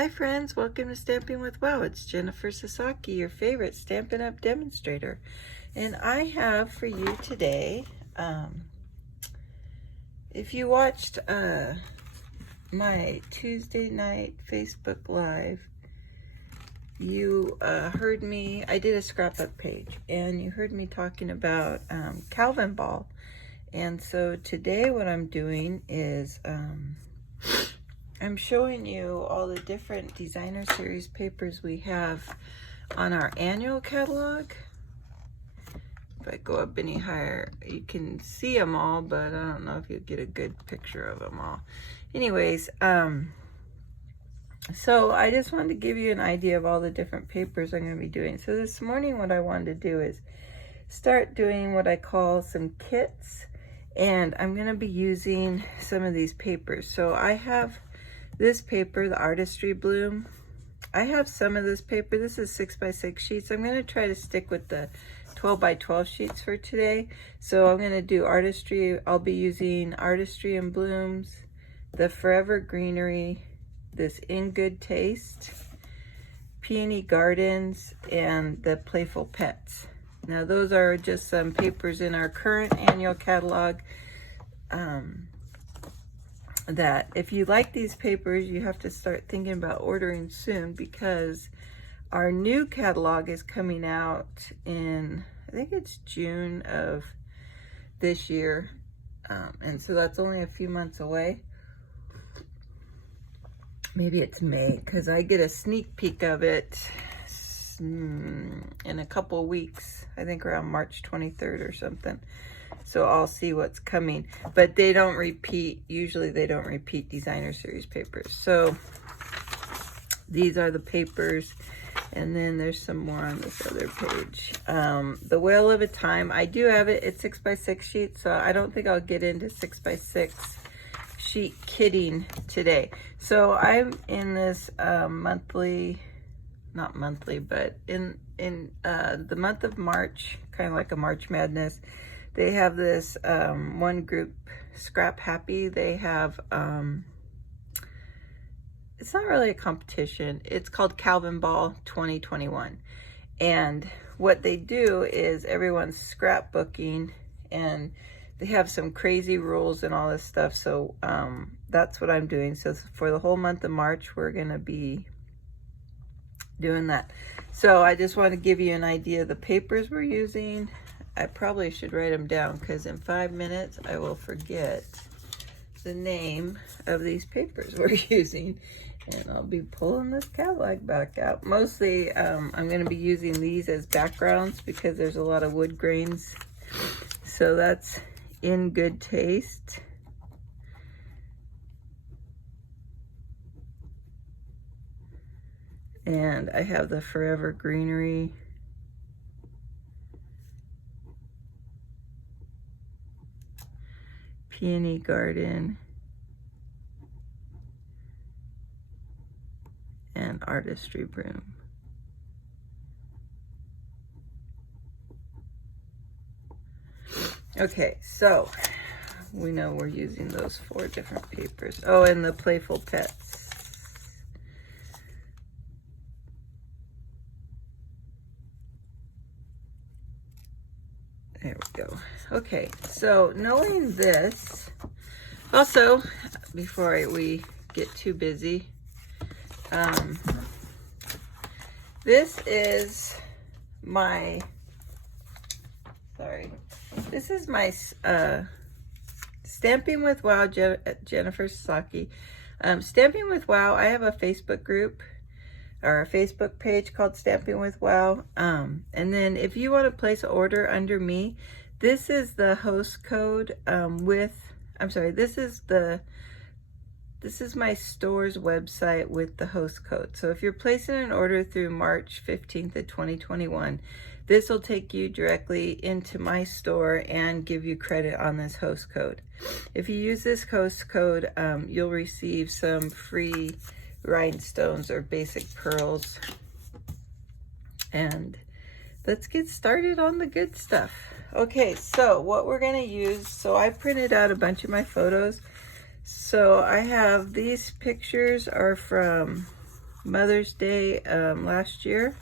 Hi friends, welcome to Stamping with Wow. It's Jennifer Sasaki, your favorite Stampin' Up! Demonstrator. And I have for you today, if you watched my Tuesday night Facebook Live, you heard me, I did a scrapbook page, and you heard me talking about Calvin Ball. And so today what I'm doing is I'm showing you all the different designer series papers we have on our annual catalog. If I go up any higher, you can see them all, but I don't know if you'll get a good picture of them all. Anyways, so I just wanted to give you an idea of all the different papers I'm going to be doing. So this morning what I wanted to do is start doing what I call some kits, and I'm going to be using some of these papers. So I have this paper, the Artistry Bloom. I have some of this paper. This is 6x6 sheets. I'm going to try to stick with the 12x12 sheets for today. So I'm going to do Artistry. I'll be using Artistry and Blooms, the Forever Greenery, this In Good Taste, Peoney Gardens, and the Playful Pets. Now those are just some papers in our current annual catalog. That if you like these papers, you have to start thinking about ordering soon, because our new catalog is coming out in, I think it's June of this year, and so that's only a few months away. Maybe it's May, because I get a sneak peek of it in a couple weeks, I think around March 23rd or something. So I'll see what's coming, but they don't repeat. Usually they don't repeat designer series papers. So these are the papers, and then there's some more on this other page. The Whale of a Time, I do have it. It's 6x6 sheets, so I don't think I'll get into 6x6 sheet kitting today. So I'm in this monthly, not monthly, but in the month of March, kind of like a March Madness. They have this one group, Scrap Happy. They have, it's not really a competition. It's called Calvin Ball 2021. And what they do is everyone's scrapbooking, and they have some crazy rules and all this stuff. So that's what I'm doing. So for the whole month of March, we're going to be doing that. So I just want to give you an idea of the papers we're using. I probably should write them down, because in 5 minutes I will forget the name of these papers we're using, and I'll be pulling this catalog back out. Mostly I'm going to be using these as backgrounds because there's a lot of wood grains. So that's In Good Taste, and I have the Forever Greenery, Peoney Garden, and Artistry Bloom. Okay, so we know we're using those 4 different papers. Oh, and the Playful Pets. There we go. Okay, so knowing this, also, before we get too busy, this is my, Stamping with Wow, Jennifer Sasaki. Stamping with Wow, I have a Facebook group, or a Facebook page called Stamping with Wow. And then if you want to place an order under me, this is the host code this is my store's website with the host code. So if you're placing an order through March 15th of 2021, this will take you directly into my store and give you credit on this host code. If you use this host code, you'll receive some free rhinestones or basic pearls. And let's get started on the good stuff. Okay, so what we're going to use, so I printed out a bunch of my photos. So I have these pictures are from Mother's Day last year.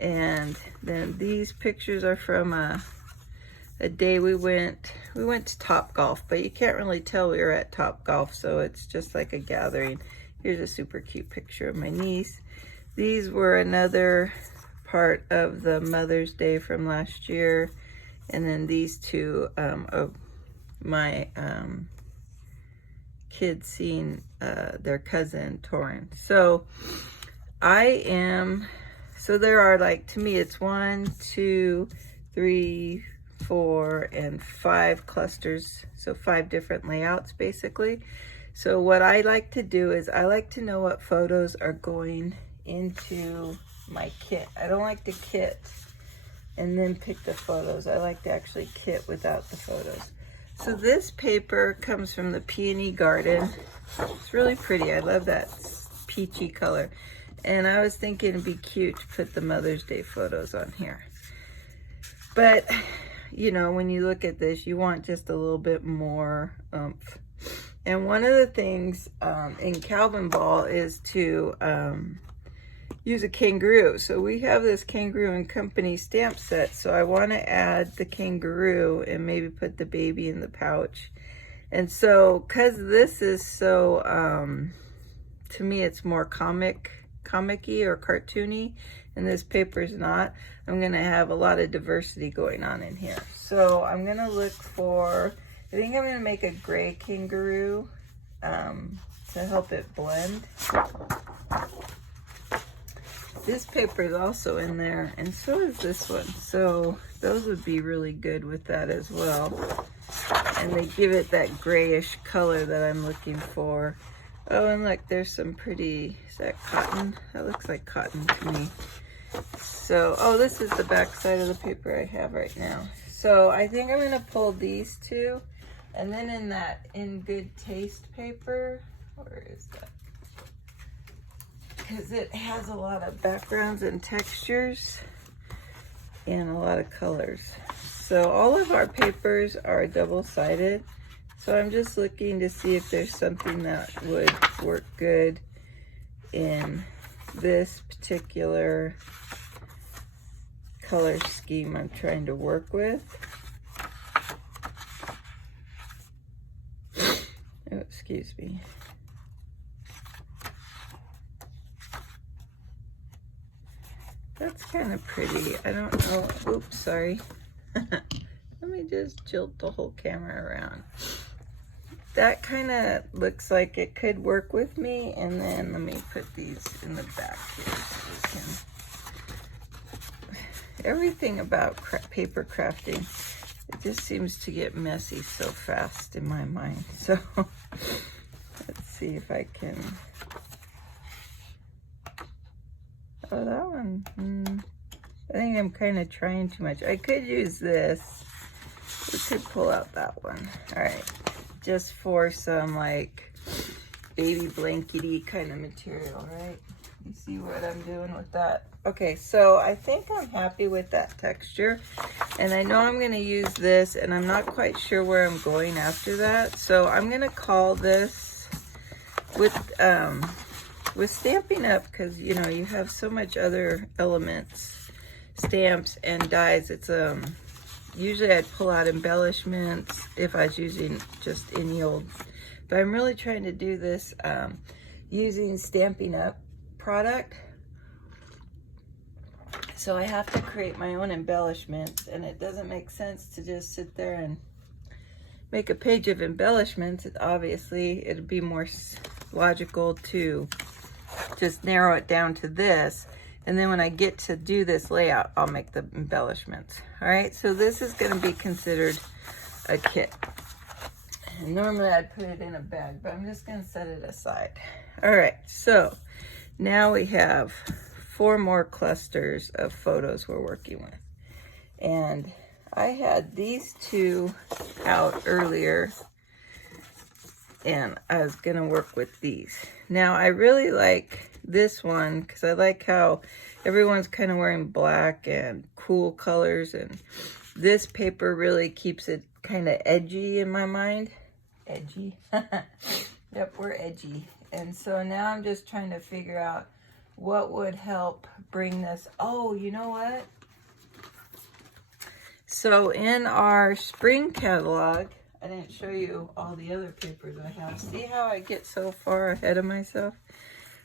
And then these pictures are from a day we went to Topgolf, but you can't really tell we were at Topgolf, so it's just like a gathering. Here's a super cute picture of my niece. These were another part of the Mother's Day from last year. And then these two of my kids seeing their cousin Torrin. So so there are, like, to me it's 1, 2, 3, 4, and 5 clusters, so 5 different layouts basically. So what I like to do is I like to know what photos are going into my kit. I don't like to kit and then pick the photos. I like to actually kit without the photos. So this paper comes from the Peoney Garden. It's really pretty. I love that peachy color. And I was thinking it'd be cute to put the Mother's Day photos on here. But, you know, when you look at this, you want just a little bit more oomph. And one of the things in Calvin Ball is to use a kangaroo. So we have this Kangaroo and Company stamp set. So I want to add the kangaroo and maybe put the baby in the pouch. And so, because this is so, to me, it's more comic-y or cartoony, and this paper is not, I'm going to have a lot of diversity going on in here. So I'm going to look for, I think I'm going to make a gray kangaroo to help it blend. This paper is also in there, and so is this one. So those would be really good with that as well. And they give it that grayish color that I'm looking for. Oh, and look, there's some pretty, is that cotton? That looks like cotton to me. So, oh, this is the back side of the paper I have right now. So I think I'm gonna pull these two, and then in Good Taste paper, where is that? Because it has a lot of backgrounds and textures and a lot of colors. So all of our papers are double-sided. So I'm just looking to see if there's something that would work good in this particular color scheme I'm trying to work with. Oh, excuse me. That's kind of pretty. I don't know. Oops, sorry. Let me just tilt the whole camera around. That kind of looks like it could work with me. And then let me put these in the back here so we can... Everything about paper crafting, it just seems to get messy so fast in my mind. So let's see if I can... Oh, that one. I think I'm kind of trying too much. I could use this. We could pull out that one. All right. Just for some like baby blankety kind of material, right? You see what I'm doing with that? Okay, so I think I'm happy with that texture. And I know I'm gonna use this, and I'm not quite sure where I'm going after that. So I'm gonna call this with Stampin' Up, because you know, you have so much other elements, stamps and dies. It's usually I'd pull out embellishments if I was using just any old, but I'm really trying to do this using Stampin' Up product. So I have to create my own embellishments, and it doesn't make sense to just sit there and make a page of embellishments. Obviously, it'd be more logical to just narrow it down to this. And then when I get to do this layout, I'll make the embellishments. All right, so this is gonna be considered a kit. And normally I'd put it in a bag, but I'm just gonna set it aside. All right, so now we have 4 more clusters of photos we're working with. And I had these 2 out earlier, and I was gonna work with these. Now I really like this one because I like how everyone's kind of wearing black and cool colors, and this paper really keeps it kind of edgy in my mind. Edgy. Yep, we're edgy. And so now I'm just trying to figure out what would help bring this. Oh, you know what? So in our spring catalog, I didn't show you all the other papers I have. See how I get so far ahead of myself?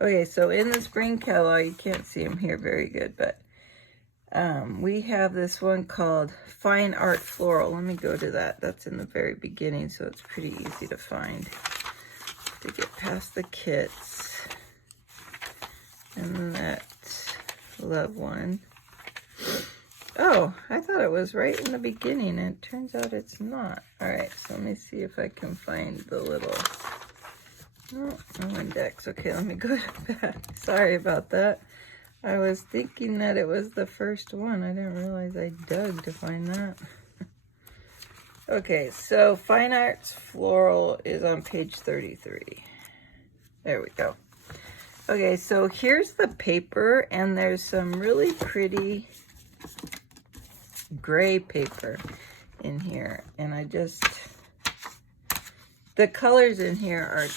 Okay, so in the spring catalog, you can't see them here very good, but we have this one called Fine Art Floral. Let me go to that. That's in the very beginning, so it's pretty easy to find. To get past the kits. And that love one. Oh, I thought it was right in the beginning, and it turns out it's not. Alright, so let me see if I can find the little... Oh, no index. Okay, let me go to that. Sorry about that. I was thinking that it was the first one. I didn't realize I dug to find that. Okay, so Fine Arts Floral is on page 33. There we go. Okay, so here's the paper, and there's some really pretty gray paper in here. And the colors in here are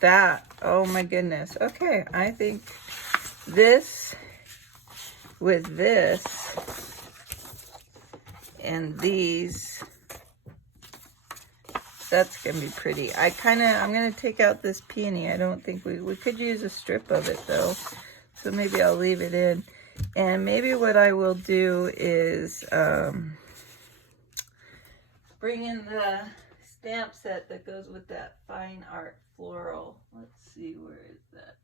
that. Oh my goodness. Okay, I think this with this and these, that's gonna be pretty. I'm gonna take out this peony. I don't think we could use a strip of it though, so maybe I'll leave it in. And maybe what I will do is bring in the stamp set that goes with that Fine Art Floral. Let's see, where is that?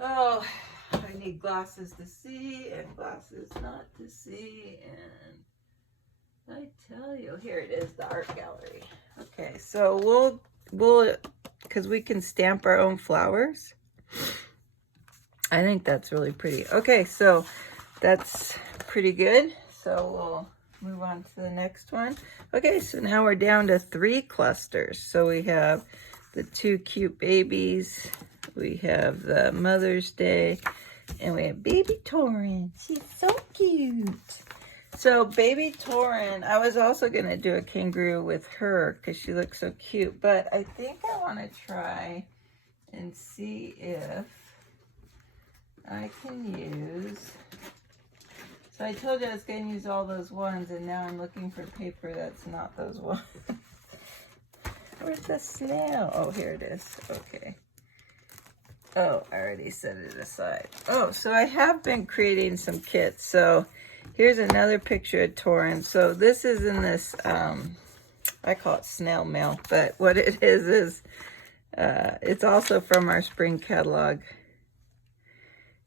Oh, I need glasses to see and glasses not to see, and I tell you, here it is, the art gallery. Okay, so we'll because we can stamp our own flowers. I think that's really pretty. Okay, so that's pretty good. So we'll move on to the next one. Okay, so now we're down to 3 clusters. So we have the 2 cute babies, we have the Mother's Day, and we have baby Torin. She's so cute. So baby Torin, I was also going to do a kangaroo with her because she looks so cute, but I think I want to try and see if I can use, so I told you I was going to use all those ones, and now I'm looking for paper that's not those ones. Where's the snail? Oh, here it is. Okay. Oh, I already set it aside. Oh, so I have been creating some kits. So here's another picture of Torin. So this is in this, I call it snail mail, but what it is it's also from our spring catalog.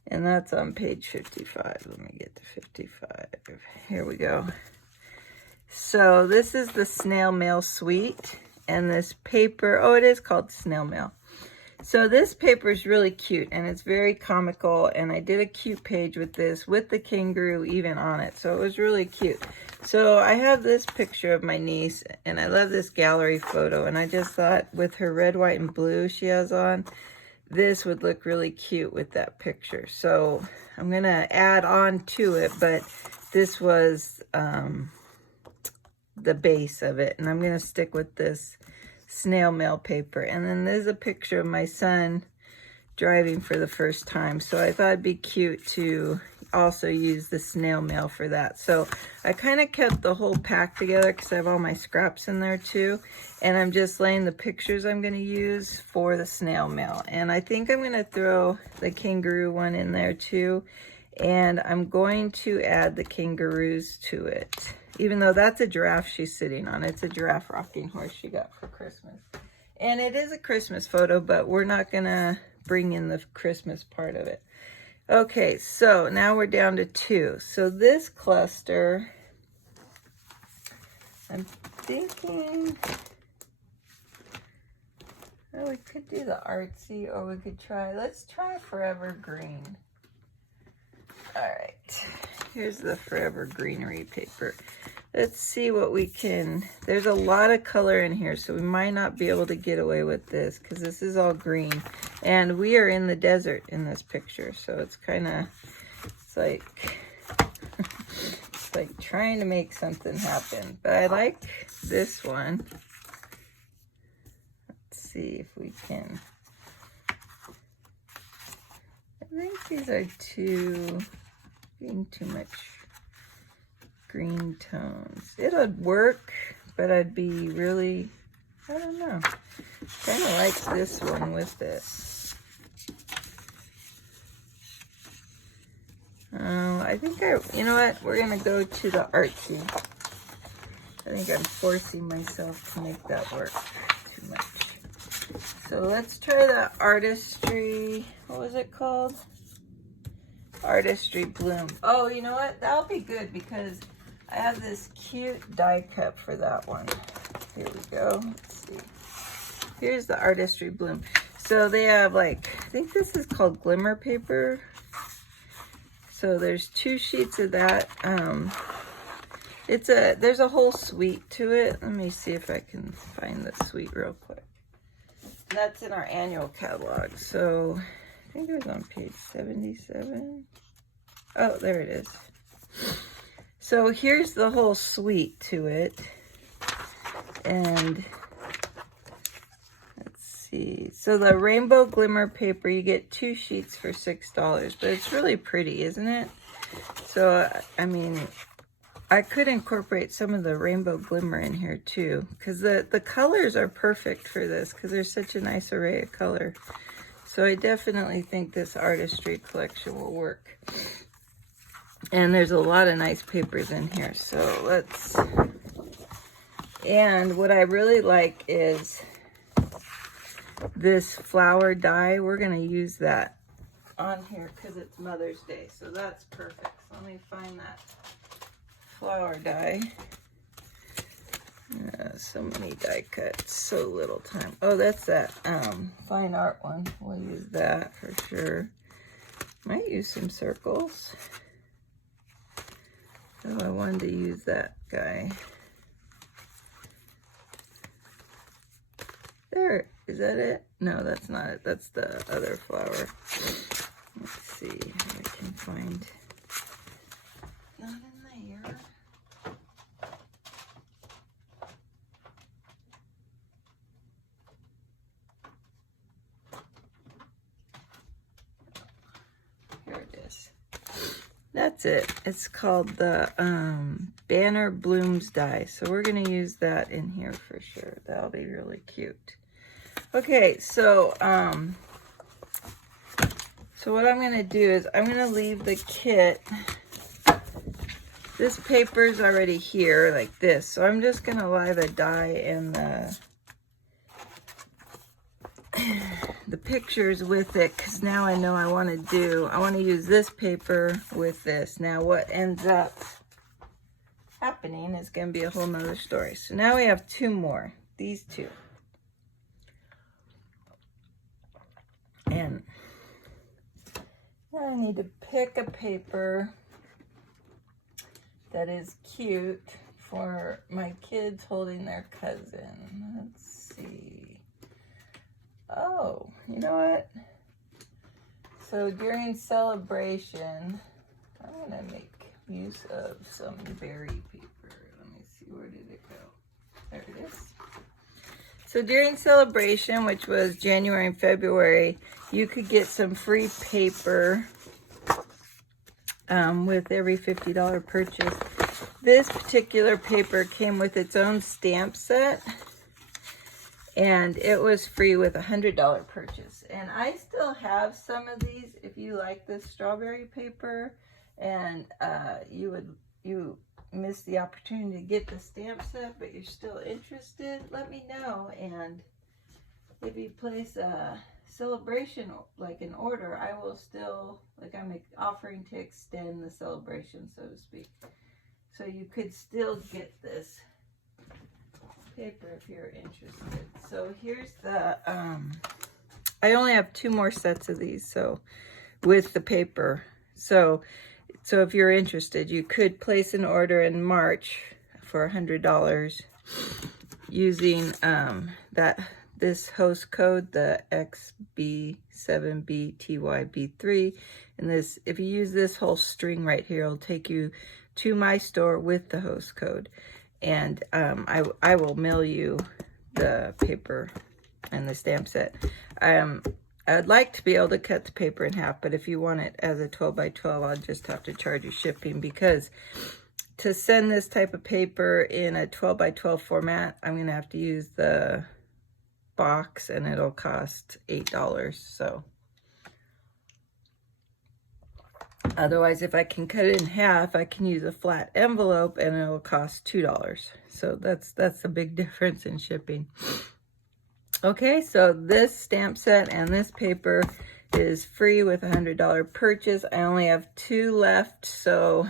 And that's on page 55. Let me get to 55. Here we go. So this is the Snail Mail Suite. And this paper, oh, it is called Snail Mail. So this paper is really cute, and it's very comical. And I did a cute page with this, with the kangaroo even on it. So it was really cute. So I have this picture of my niece, and I love this gallery photo. And I just thought with her red, white, and blue she has on, this would look really cute with that picture. So I'm going to add on to it, but this was the base of it. And I'm going to stick with this snail mail paper. And then there's a picture of my son driving for the first time. So I thought it'd be cute to also use the snail mail for that. So I kind of kept the whole pack together because I have all my scraps in there too. And I'm just laying the pictures I'm going to use for the snail mail. And I think I'm going to throw the kangaroo one in there too. And I'm going to add the kangaroos to it. Even though that's a giraffe she's sitting on. It's a giraffe rocking horse she got for Christmas. And it is a Christmas photo, but we're not going to bring in the Christmas part of it. Okay, so now we're down to 2. So this cluster, I'm thinking, well, we could do the artsy, or we could try, let's try Forever Green. All right, here's the Forever Greenery paper. Let's see what we can, there's a lot of color in here, so we might not be able to get away with this because this is all green. And we are in the desert in this picture, so it's kind of, it's like trying to make something happen. But I like this one. see if we can. I think these are being too much green tones. It would work, but I'd be really, I don't know. Kind of like this one with it. I think you know what? We're gonna go to the artsy. I think I'm forcing myself to make that work too much. So let's try the Artistry, what was it called? Artistry Bloom. Oh, you know what? That'll be good because I have this cute die cut for that one. Here we go. Let's see. Here's the Artistry Bloom. So they have like, I think this is called Glimmer paper. So there's 2 sheets of that. There's a whole suite to it. Let me see if I can find the suite real quick. That's in our annual catalog. So I think it was on page 77. Oh, there it is. So here's the whole suite to it. And let's see. So the rainbow glimmer paper, you get 2 sheets for $6, but it's really pretty, isn't it? So, I mean, I could incorporate some of the rainbow glimmer in here too, because the colors are perfect for this, because there's such a nice array of color. So I definitely think this artistry collection will work. And there's a lot of nice papers in here. So let's, and what I really like is this flower die. We're going to use that on here because it's Mother's Day. So that's perfect. So let me find that flower die. So many die cuts, so little time. Oh, that's that fine art one. We'll use that for sure. Might use some circles. Oh, I wanted to use that guy. There, is that it? No, that's not it. That's the other flower. Let's see if I can find. Not in there. Here it is. That's it. It's called the Banner Blooms die. So we're going to use that in here for sure. That'll be really cute. Okay, so what I'm going to do is I'm going to leave the kit. This paper's already here like this. So I'm just going to lie the die and the pictures with it, because now I know I want to use this paper with this. Now what ends up happening is going to be a whole nother story. So now we have 2 more, these 2. And now I need to pick a paper that is cute for my kids holding their cousin. Let's see. Oh, you know what? So during celebration, I'm going to make use of some berry paper. Let me see, where did it go? There it is. So during celebration, which was January and February, you could get some free paper with every $50 purchase. This particular paper came with its own stamp set, and it was free with a $100 purchase. And I still have some of these. If you like this strawberry paper and you missed the opportunity to get the stamp set, but you're still interested, let me know. And if you place a celebration, like an order, I will still, like, I'm offering to extend the celebration, so to speak. So you could still get this paper if you're interested. So here's the I only have 2 more sets of these, so with the paper. So if you're interested, you could place an order in March for $100 using this host code, the XB7BTYB3. And this, if you use this whole string right here, it'll take you to my store with the host code. And I will mail you the paper and the stamp set. I'd like to be able to cut the paper in half, but if you want it as a 12 by 12, I'll just have to charge you shipping, because to send this type of paper in a 12 by 12 format, I'm going to have to use the box, and it'll cost $8. So otherwise, if I can cut it in half, I can use a flat envelope and it'll cost $2. So that's a big difference in shipping. Okay, so this stamp set and this paper is free with a $100 purchase. I only have 2 left, so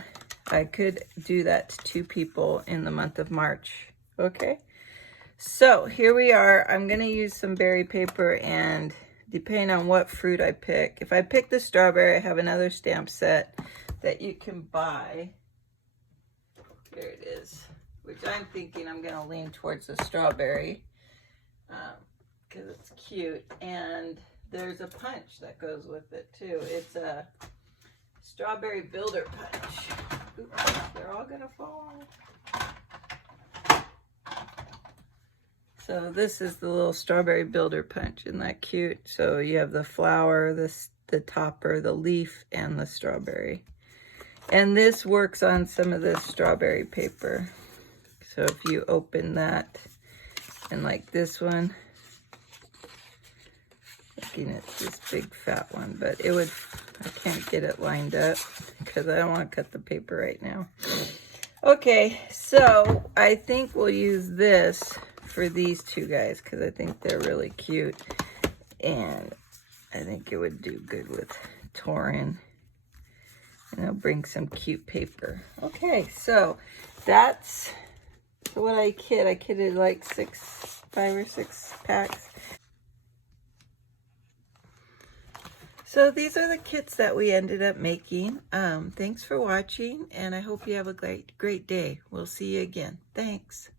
I could do that to 2 people in the month of March. Okay, so here we are. I'm going to use some berry paper, and depending on what fruit I pick, if I pick the strawberry, I have another stamp set that you can buy. There it is, which I'm thinking I'm going to lean towards the strawberry because it's cute. And there's a punch that goes with it too. It's a strawberry builder punch. Oops, they're all going to fall. So this is the little strawberry builder punch. Isn't that cute? So you have the flower, the topper, the leaf, and the strawberry. And this works on some of this strawberry paper. So if you open that, and like this one, looking at this big fat one, but it would, I can't get it lined up because I don't want to cut the paper right now. Okay, so I think we'll use this for these 2 guys because I think they're really cute, and I think it would do good with Torin, and I'll bring some cute paper. Okay, so that's what I kit. I kitted like 5 or 6 packs. So these are the kits that we ended up making. Thanks for watching, and I hope you have a great day. We'll see you again. Thanks.